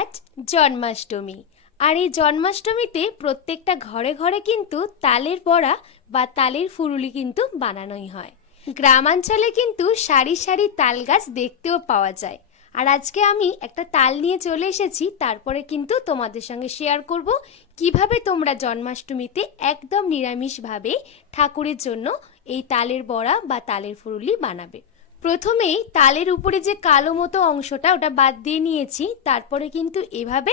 আজ জন্মাষ্টমী। আর এই জন্মাষ্টমীতে প্রত্যেকটা ঘরে ঘরে কিন্তু তালের বড়া বা তালের ফুরুলি কিন্তু বানানোই হয়। গ্রামাঞ্চলে কিন্তু সারি সারি তাল গাছ দেখতেও পাওয়া যায়। আর আজকে আমি একটা তাল নিয়ে চলে এসেছি, তারপরে কিন্তু তোমাদের সঙ্গে শেয়ার করব কীভাবে তোমরা জন্মাষ্টমীতে একদম নিরামিষভাবে ঠাকুরের জন্য এই তালের বড়া বা তালের ফুরুলি বানাবে। প্রথমেই তালের উপরে যে কালো মতো অংশটা ওটা বাদ দিয়ে নিয়েছি, তারপরে কিন্তু এভাবে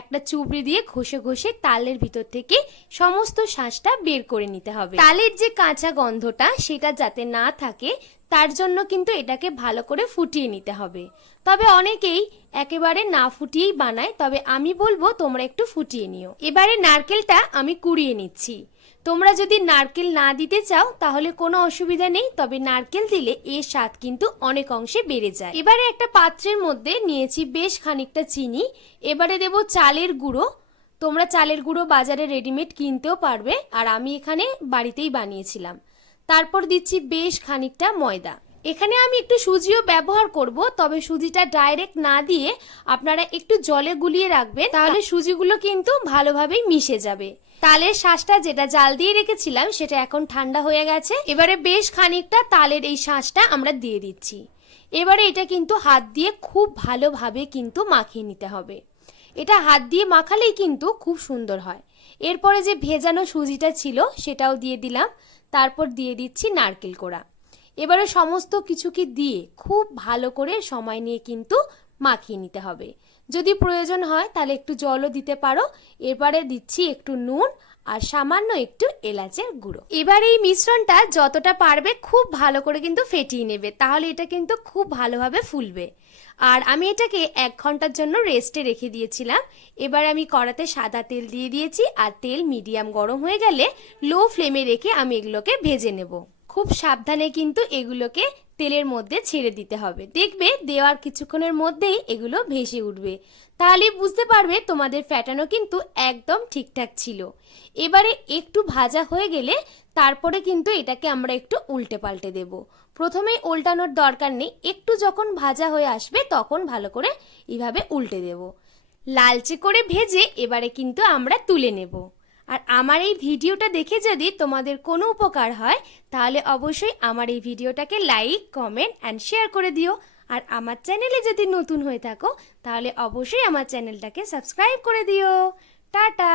একটা চুবড়ি দিয়ে ঘষে ঘষে তালের ভিতর থেকে সমস্ত শ্বাসটা বের করে নিতে হবে। তালের যে কাঁচা গন্ধটা সেটা যাতে না থাকে তার জন্য কিন্তু এটাকে ভালো করে ফুটিয়ে নিতে হবে। তবে অনেকেই একেবারে না ফুটিয়েই বানায়, তবে আমি বলব তোমরা একটু ফুটিয়ে নিও। এবারে নারকেলটা আমি কুড়িয়ে নিচ্ছি। তোমরা যদি নারকেল না দিতে চাও, তাহলে কোনো অসুবিধা নেই, তবে নারকেল দিলে এর স্বাদ কিন্তু অনেক অংশে বেড়ে যায়। এবারে একটা পাত্রের মধ্যে নিয়েছি বেশ খানিকটা চিনি। এবারে দেব চালের গুঁড়ো। তোমরা চালের গুঁড়ো বাজারে রেডিমেড কিনতেও পারবে, আর আমি এখানে বাড়িতেই বানিয়েছিলাম। তারপর দিচ্ছি বেশ খানিকটা ময়দা। এখানে আমি একটু সুজিও ব্যবহার করব, তবে সুজিটা ডাইরেক্ট না দিয়ে আপনারা একটু জলে গুলিয়ে রাখবেন, তাহলে সুজিগুলো কিন্তু ভালোভাবেই মিশে যাবে। তালের শাঁসটা যেটা জাল দিয়ে রেখেছিলাম, সেটা এখন ঠান্ডা হয়ে গেছে। এবারে বেশ খানিকটা তালের এই শাঁসটা আমরা দিয়ে দিচ্ছি। এবারে এটা কিন্তু হাত দিয়ে খুব ভালোভাবে কিন্তু মাখিয়ে নিতে হবে। এটা হাত দিয়ে মাখালেই কিন্তু খুব সুন্দর হয়। এরপরে যে ভেজানো সুজিটা ছিল, সেটাও দিয়ে দিলাম। তারপর দিয়ে দিচ্ছি নারকেল কোড়া। এবারে সমস্ত কিছুকে দিয়ে খুব ভালো করে সময় নিয়ে কিন্তু মাখিয়ে নিতে হবে। যদি প্রয়োজন হয়, তাহলে একটু জলও দিতে পারো। এরপরে দিচ্ছি একটু নুন আর সামান্য একটু এলাচের গুঁড়ো। এবার এই মিশ্রণটা যতটা পারবে খুব ভালো করে কিন্তু ফেটিয়ে নেবে, তাহলে এটা কিন্তু খুব ভালোভাবে ফুলবে। আর আমি এটাকে এক ঘণ্টার জন্য রেস্টে রেখে দিয়েছিলাম। এবার আমি কড়াতে সাদা তেল দিয়ে দিয়েছি, আর তেল মিডিয়াম গরম হয়ে গেলে লো ফ্লেমে রেখে আমি এগুলোকে ভেজে নেব। খুব সাবধানে কিন্তু এগুলোকে তেলের মধ্যে ছেড়ে দিতে হবে। দেখবে দেওয়ার কিছুক্ষণের মধ্যেই এগুলো ভেসে উঠবে। তাহলে বুঝতে পারবে তোমাদের ফ্যাটানো কিন্তু একদম ঠিকঠাক ছিল। এবারে একটু ভাজা হয়ে গেলে তারপরে কিন্তু এটাকে আমরা একটু উল্টে পাল্টে দেব। প্রথমে উল্টানোর দরকার নেই। একটু যখন ভাজা হয়ে আসবে তখন ভালো করে এইভাবে উল্টে দেব। লালচে করে ভেজে এবারে কিন্তু আমরা তুলে নেব। আর আমার এই ভিডিওটা দেখে যদি তোমাদের কোনো উপকার হয়, তাহলে অবশ্যই আমার এই ভিডিওটাকে লাইক কমেন্ট অ্যান্ড শেয়ার করে দিও। আর আমার চ্যানেলে যদি নতুন হয়ে থাকো, তাহলে অবশ্যই আমার চ্যানেলটাকে সাবস্ক্রাইব করে দিও। টাটা!